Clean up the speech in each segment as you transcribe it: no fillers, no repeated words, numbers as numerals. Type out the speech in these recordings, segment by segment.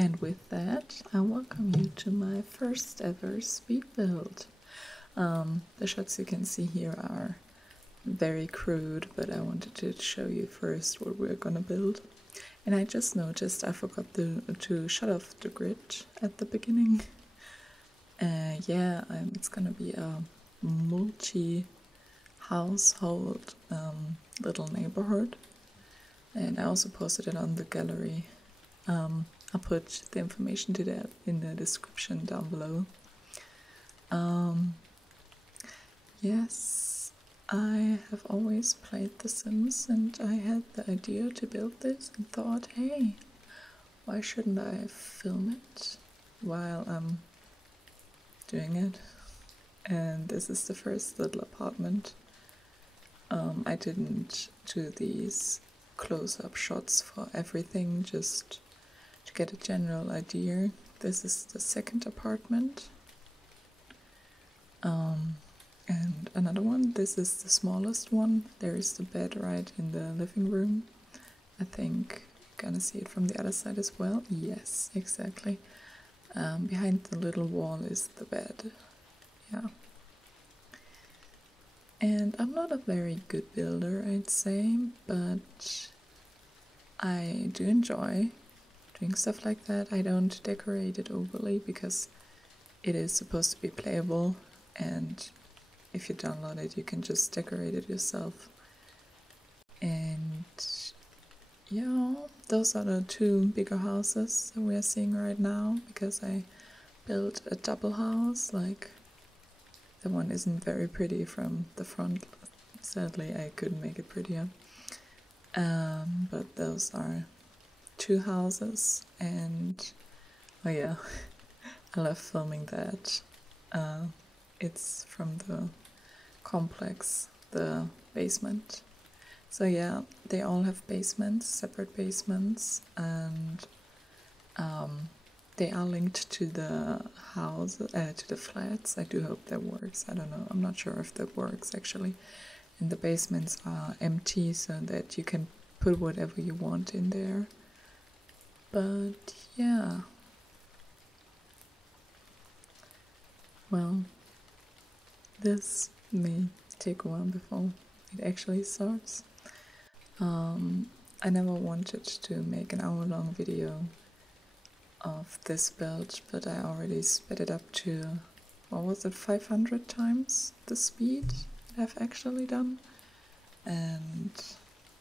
And with that, I welcome you to my first ever speed build. The shots you can see here are very crude, but I wanted to show you first what we're gonna build. And I just noticed I forgot to shut off the grid at the beginning. It's gonna be a multi-household little neighborhood. And I also posted it on the gallery. I'll put the information to that in the description down below. Yes, I have always played The Sims, and I had the idea to build this and thought, hey, why shouldn't I film it while I'm doing it? And this is the first little apartment. I didn't do these close-up shots for everything, just to get a general idea. This is the second apartment. And another one. This is the smallest one. There is the bed right in the living room. I think you're gonna see it from the other side as well. Yes, exactly. Behind the little wall is the bed. Yeah. And I'm not a very good builder, I'd say, but I do enjoy doing stuff like that. I don't decorate it overly because it is supposed to be playable, and if you download it you can just decorate it yourself. And yeah, those are the two bigger houses that we are seeing right now, because I built a double house. Like, the one isn't very pretty from the front. Sadly, I couldn't make it prettier. But those are two houses, and oh yeah, I love filming that. It's from the complex, the basement. So yeah, they all have basements, separate basements, and they are linked to the house, to the flats. I do hope that works. I don't know. I'm not sure if that works actually. And the basements are empty so that you can put whatever you want in there. But yeah. Well, this may take a while before it actually starts. I never wanted to make an hour-long video of this build, but I already sped it up to, what was it, 500 times the speed that I've actually done. And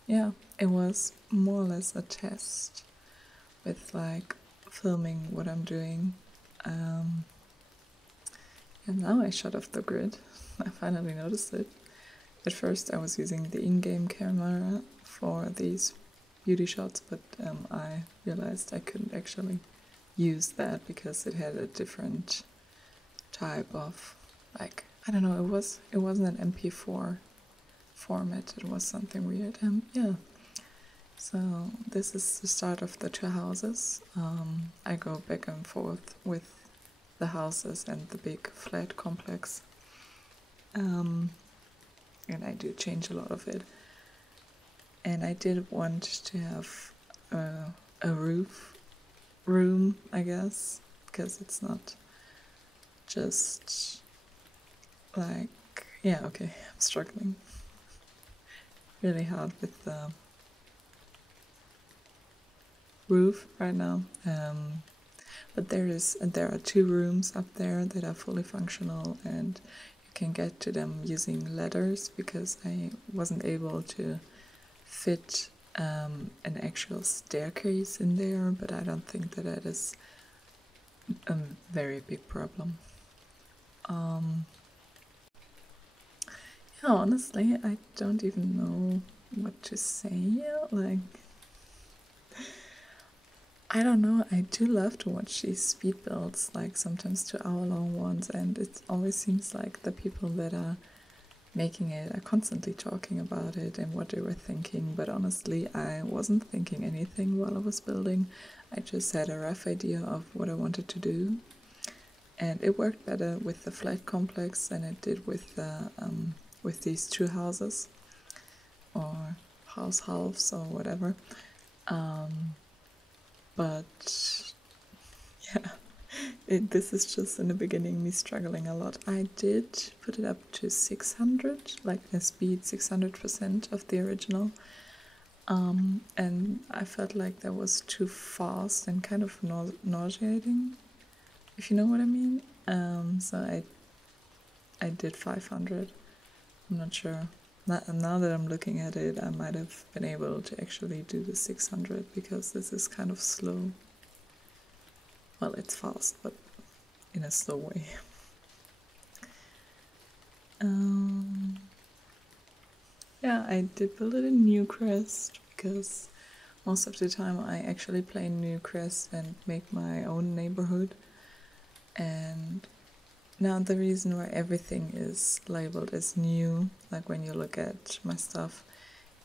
yeah, it was more or less a test with like filming what I'm doing. And now I shut off the grid. I finally noticed it. At first I was using the in-game camera for these beauty shots, but I realized I couldn't actually use that because it had a different type of, like, I don't know, it wasn't an MP4 format, it was something weird. Yeah, so this is the start of the two houses. I go back and forth with the houses and the big flat complex, and I do change a lot of it. And I did want to have a roof room, I guess, because it's not just like, yeah, okay, I'm struggling really hard with the roof right now. But there are two rooms up there that are fully functional, and you can get to them using ladders, because I wasn't able to fit an actual staircase in there, but I don't think that is a very big problem. Yeah, honestly, I don't even know what to say. Like, I don't know, I do love to watch these speed builds, like sometimes 2-hour-long ones, and it always seems like the people that are making it are constantly talking about it and what they were thinking, but honestly I wasn't thinking anything while I was building. I just had a rough idea of what I wanted to do, and it worked better with the flat complex than it did with these two houses, or house halves, or whatever. But Yeah, this is just in the beginning me struggling a lot. I did put it up to 600, like a speed 600% of the original. And I felt like that was too fast and kind of nauseating, if you know what I mean. So I did 500. I'm not sure. Now that I'm looking at it, I might have been able to actually do the 600 because this is kind of slow. Well, it's fast, but in a slow way. Yeah, I did build it in Newcrest because most of the time I actually play Newcrest and make my own neighborhood. And now the reason why everything is labeled as new, like when you look at my stuff,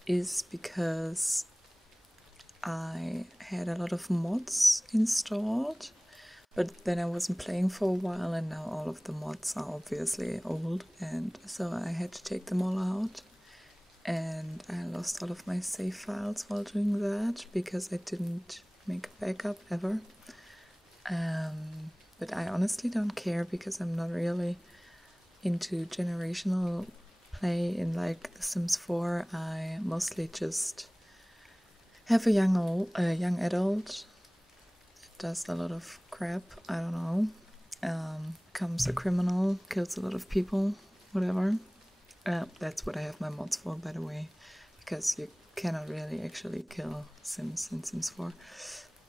is because I had a lot of mods installed, but then I wasn't playing for a while, and now all of the mods are obviously old, and so I had to take them all out. And I lost all of my save files while doing that because I didn't make a backup ever. But I honestly don't care because I'm not really into generational play in like The Sims 4. I mostly just have a young adult that does a lot of crap. I don't know. Becomes a criminal, kills a lot of people, whatever. That's what I have my mods for, by the way, because you cannot really actually kill Sims in Sims 4.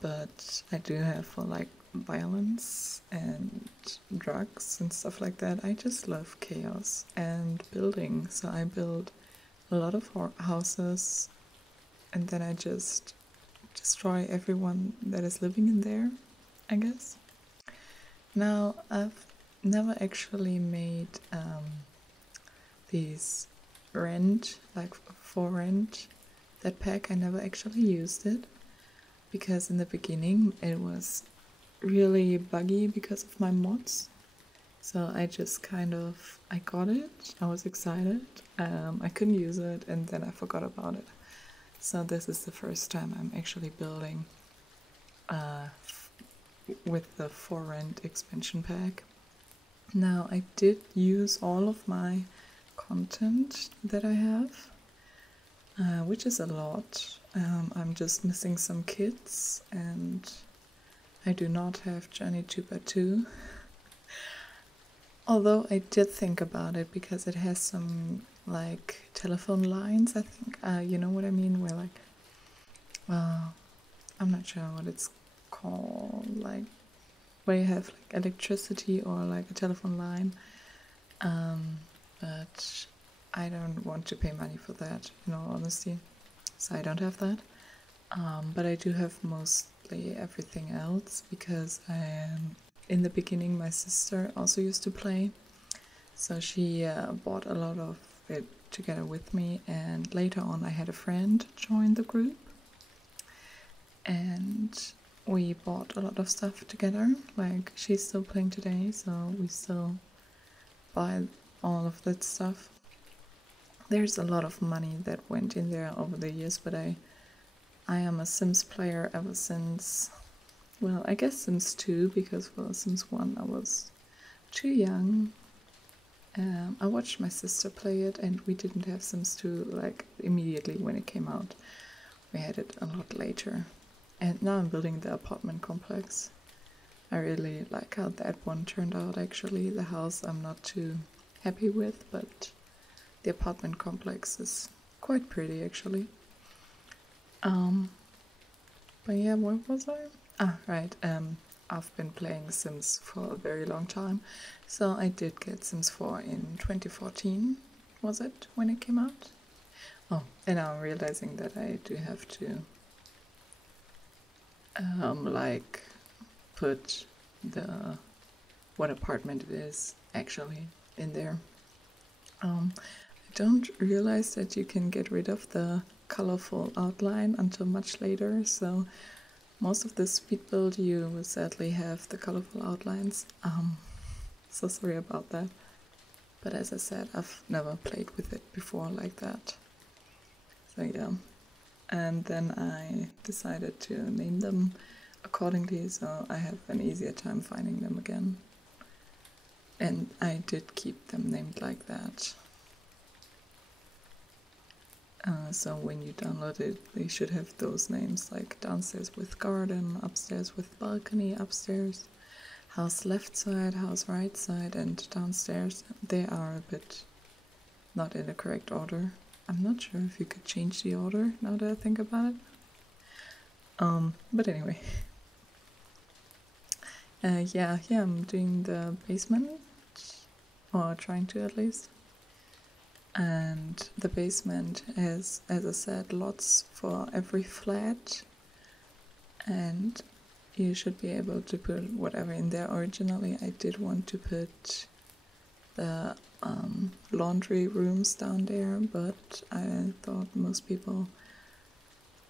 But I do have for like violence and drugs and stuff like that. I just love chaos and building, so I build a lot of houses and then I just destroy everyone that is living in there, I guess. Now, I've never actually made these rent, like for rent, that pack. I never actually used it because in the beginning it was really buggy because of my mods. So I just I got it, I was excited, I couldn't use it, and then I forgot about it. So this is the first time I'm actually building with the For Rent expansion pack. Now I did use all of my content that I have, which is a lot. I'm just missing some kits, and I do not have Johnny 2x2. Although I did think about it because it has some like telephone lines, I think. You know what I mean? Where like, I'm not sure what it's called, like where you have like electricity or like a telephone line. But I don't want to pay money for that, in all honesty. So I don't have that. But I do have mostly everything else because in the beginning my sister also used to play. So she bought a lot of it together with me, and later on I had a friend join the group. And we bought a lot of stuff together. Like, she's still playing today, so we still buy all of that stuff. There's a lot of money that went in there over the years, but I am a Sims player ever since, well, I guess Sims 2, because for Sims 1 I was too young. I watched my sister play it, and we didn't have Sims 2 like immediately when it came out. We had it a lot later. And now I'm building the apartment complex. I really like how that one turned out, actually. The house I'm not too happy with, but the apartment complex is quite pretty, actually. But yeah, where was I? Ah, right. I've been playing Sims for a very long time. So I did get Sims 4 in 2014, was it, when it came out? Oh, and now I'm realizing that I do have to like put what apartment it is actually in there. I don't realize that you can get rid of the colorful outline until much later, so most of the speed build you will sadly have the colorful outlines. So sorry about that. But as I said, I've never played with it before like that. So yeah. And then I decided to name them accordingly, so I have an easier time finding them again. And I did keep them named like that. So when you download it, they should have those names, like downstairs with garden, upstairs with balcony, upstairs house left side, house right side, and downstairs. They are a bit not in the correct order. I'm not sure if you could change the order now that I think about it. But anyway. Yeah, I'm doing the basement, or trying to at least. And the basement has, as I said, lots for every flat, and you should be able to put whatever in there. Originally I did want to put the laundry rooms down there, but I thought most people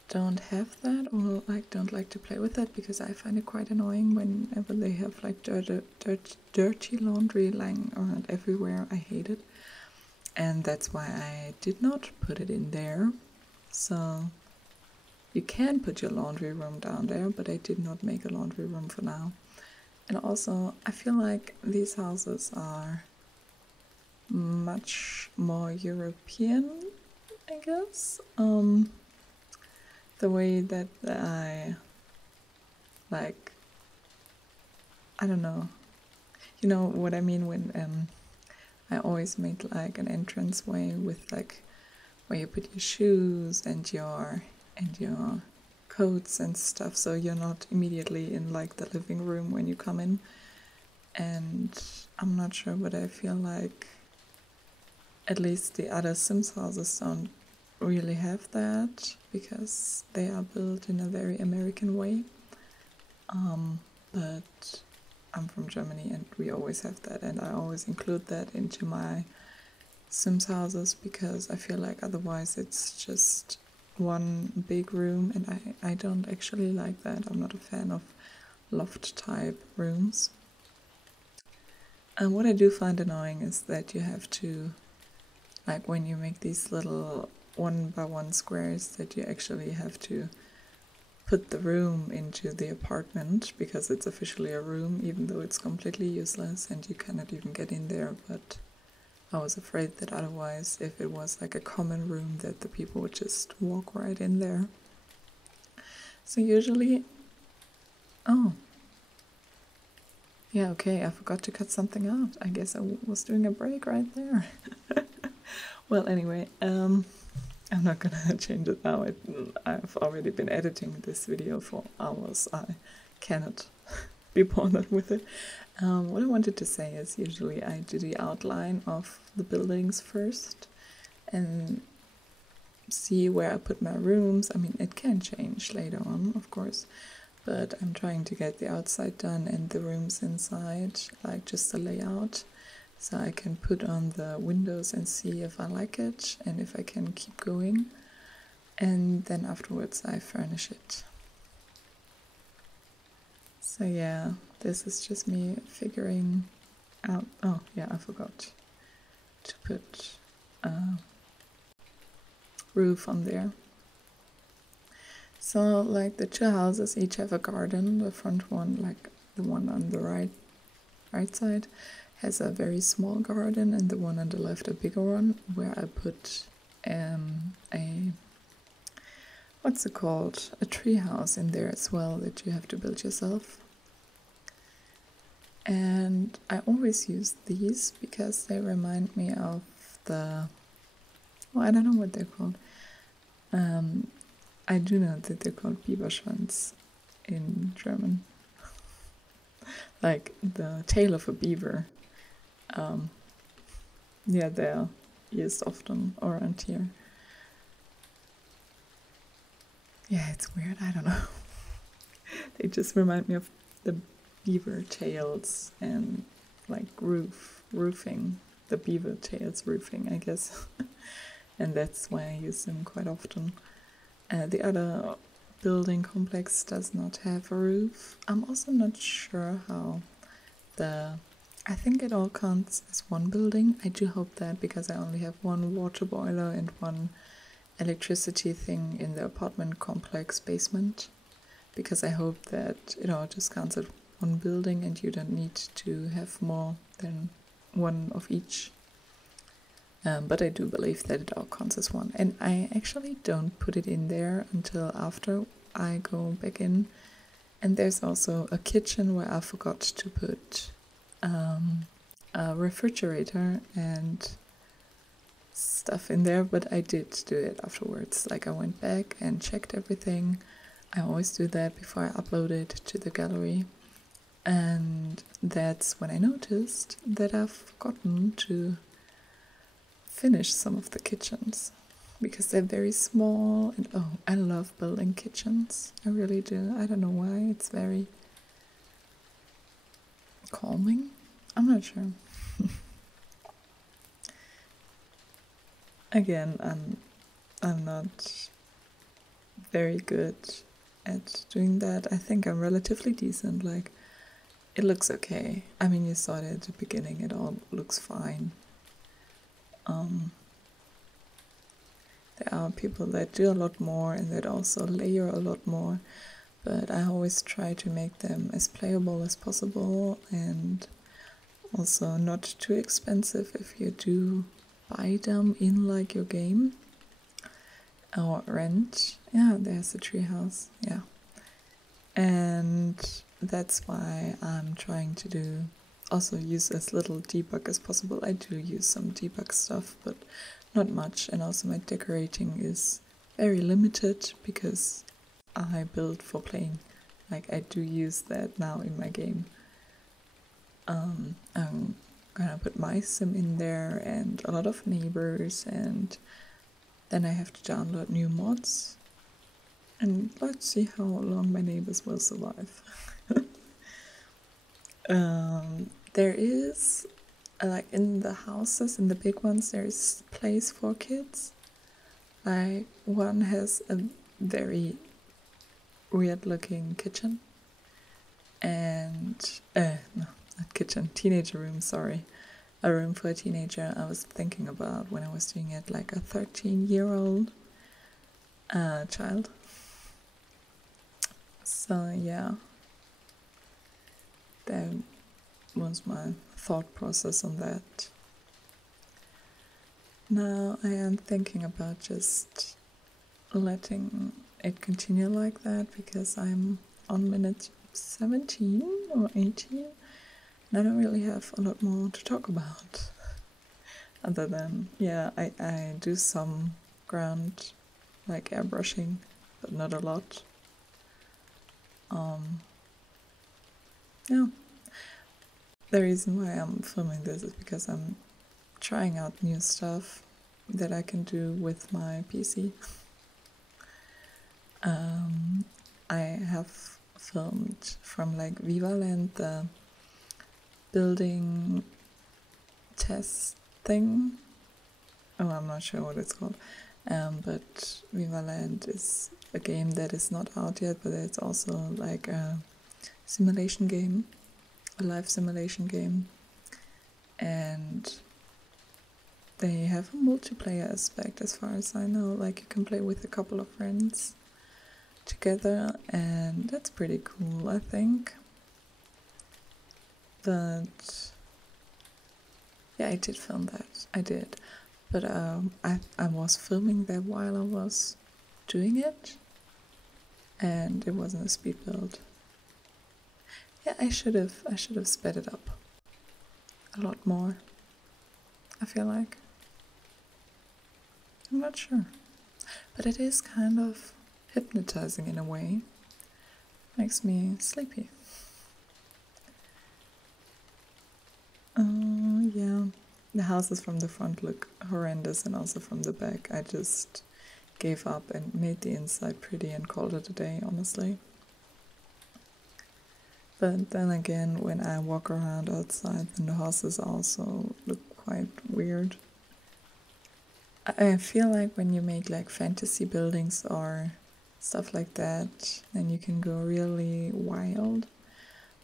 don't have that, or don't like to play with that, because I find it quite annoying whenever they have like dirty laundry lying around everywhere. I hate it. And that's why I did not put it in there. So you can put your laundry room down there, but I did not make a laundry room for now. And also, I feel like these houses are much more European, I guess. The way that I don't know. You know what I mean when I always made like an entrance way with like where you put your shoes and your coats and stuff, so you're not immediately in like the living room when you come in. And I'm not sure, but I feel like at least the other Sims houses don't really have that, because they are built in a very American way. But I'm from Germany and we always have that, and I always include that into my Sims houses, because I feel like otherwise it's just one big room, and I don't actually like that. I'm not a fan of loft type rooms. And what I do find annoying is that you have to, like when you make these little 1x1 squares, that you actually have to put the room into the apartment, because it's officially a room, even though it's completely useless and you cannot even get in there. But I was afraid that otherwise, if it was like a common room, that the people would just walk right in there. So usually... Oh. Yeah, okay, I forgot to cut something out. I guess I was doing a break right there. Well, anyway, I'm not gonna change it now. I've already been editing this video for hours. I cannot be bothered with it. What I wanted to say is, usually I do the outline of the buildings first and see where I put my rooms. I mean, it can change later on, of course, but I'm trying to get the outside done and the rooms inside, like just the layout, so I can put on the windows and see if I like it and if I can keep going. And then afterwards I furnish it. So yeah, this is just me figuring out... Oh yeah, I forgot to put a roof on there. So like the two houses each have a garden. The front one, like the one on the right side, has a very small garden, and the one on the left a bigger one, where I put a... what's it called? A tree house in there as well, that you have to build yourself. And I always use these because they remind me of the... well, I don't know what they're called. I do know that they're called Biberschwanz in German. Like the tail of a beaver. Yeah, they're used often around here. Yeah, it's weird, I don't know. They just remind me of the beaver tails and like roofing. The beaver tails roofing, I guess. And that's why I use them quite often. The other building complex does not have a roof. I'm also not sure how I think it all counts as one building. I do hope that, because I only have one water boiler and one electricity thing in the apartment complex basement. because I hope that it all just counts as one building and you don't need to have more than one of each. But I do believe that it all counts as one. And I actually don't put it in there until after I go back in. And there's also a kitchen where I forgot to put a refrigerator and stuff in there, but I did do it afterwards. Like I went back and checked everything. I always do that before I upload it to the gallery. And that's when I noticed that I've forgotten to finish some of the kitchens because they're very small, and oh, I love building kitchens. I really do. I don't know why. It's very calming. I'm not sure. Again, I'm not very good at doing that. I think I'm relatively decent. Like, it looks okay. I mean, you saw it at the beginning. It all looks fine. There are people that do a lot more and that also layer a lot more, but I always try to make them as playable as possible and also not too expensive if you do buy them in like your game or rent. Yeah, there's a treehouse. Yeah, and that's why I'm trying to do also use as little debug as possible. I do use some debug stuff, but not much. And also my decorating is very limited because I build for playing. Like I do use that now in my game. I'm gonna put my sim in there and a lot of neighbors, and then I have to download new mods. And let's see how long my neighbors will survive. There is, like in the houses, in the big ones, there's place for kids. Like one has a very weird looking kitchen. And, no, not kitchen, teenager room, sorry. A room for a teenager. I was thinking about when I was doing it, like a 13-year-old child. So yeah, that was my thought process on that. Now I am thinking about just letting it continue like that because I'm on minute 17 or 18 and I don't really have a lot more to talk about. Other than, yeah, I do some ground like airbrushing, but not a lot. Yeah. The reason why I'm filming this is because I'm trying out new stuff that I can do with my PC. I have filmed from like Vivaland, the building test thing. Oh, I'm not sure what it's called. But Vivaland is a game that is not out yet, but it's also like a simulation game, a live simulation game. And they have a multiplayer aspect as far as I know, like you can play with a couple of friends together, and that's pretty cool, I think. But yeah, I did film that, I did. But I was filming that while I was doing it, and it wasn't a speed build. Yeah, I should have sped it up a lot more, I feel like. I'm not sure. But it is kind of hypnotizing in a way. Makes me sleepy. Yeah. The houses from the front look horrendous, and also from the back. I just gave up and made the inside pretty and called it a day, honestly. But then again, when I walk around outside, then the houses also look quite weird. I feel like when you make like fantasy buildings or stuff like that, then you can go really wild.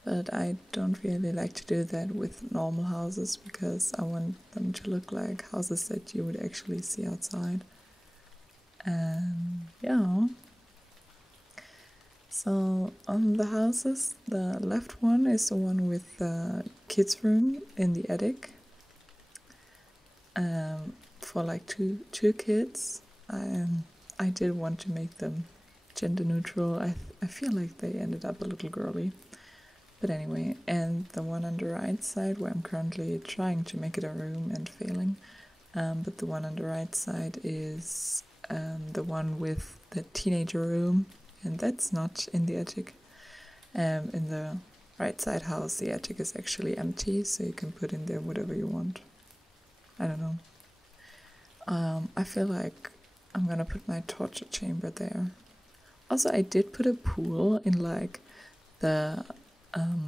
But I don't really like to do that with normal houses because I want them to look like houses that you would actually see outside. And yeah. So on the houses, the left one is the one with the kids' room in the attic. For like two kids. I did want to make them gender neutral. I feel like they ended up a little girly. But anyway, and the one on the right side where I'm currently trying to make it a room and failing. But the one on the right side is the one with the teenager room, and that's not in the attic. In the right side house, the attic is actually empty, so you can put in there whatever you want. I don't know. I feel like I'm gonna put my torture chamber there. Also, I did put a pool in like the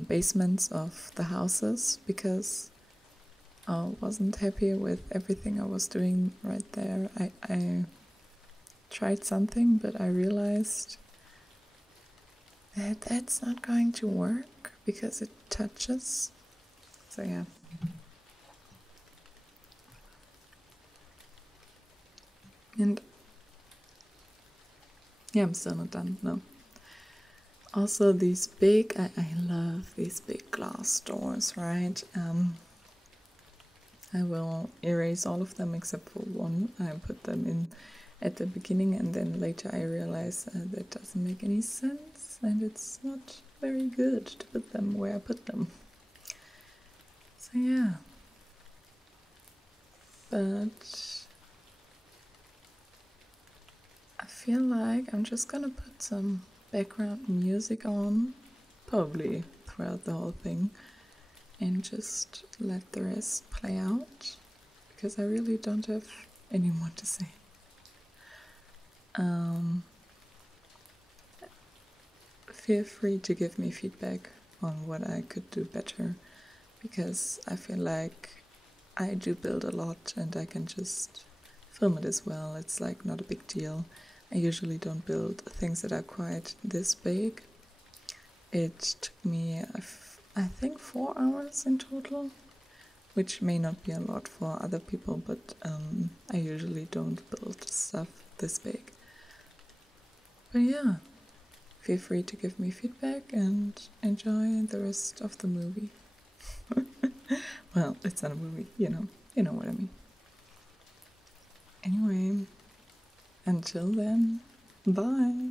basements of the houses because I wasn't happy with everything I was doing right there. I tried something, but I realized that that's not going to work because it touches. So yeah. And yeah, I'm still not done, no. Also these big, I love these big glass doors, right? I will erase all of them except for one. I put them in at the beginning and then later I realize that doesn't make any sense and it's not very good to put them where I put them. So yeah. But I feel like I'm just gonna put some background music on, probably throughout the whole thing, and just let the rest play out, because I really don't have any more to say. Feel free to give me feedback on what I could do better, because I feel like I do build a lot and I can just film it as well. It's like not a big deal. I usually don't build things that are quite this big. It took me, I think, 4 hours in total, which may not be a lot for other people, but I usually don't build stuff this big. But yeah, feel free to give me feedback and enjoy the rest of the movie. Well, it's not a movie, you know what I mean. Anyway, until then, bye!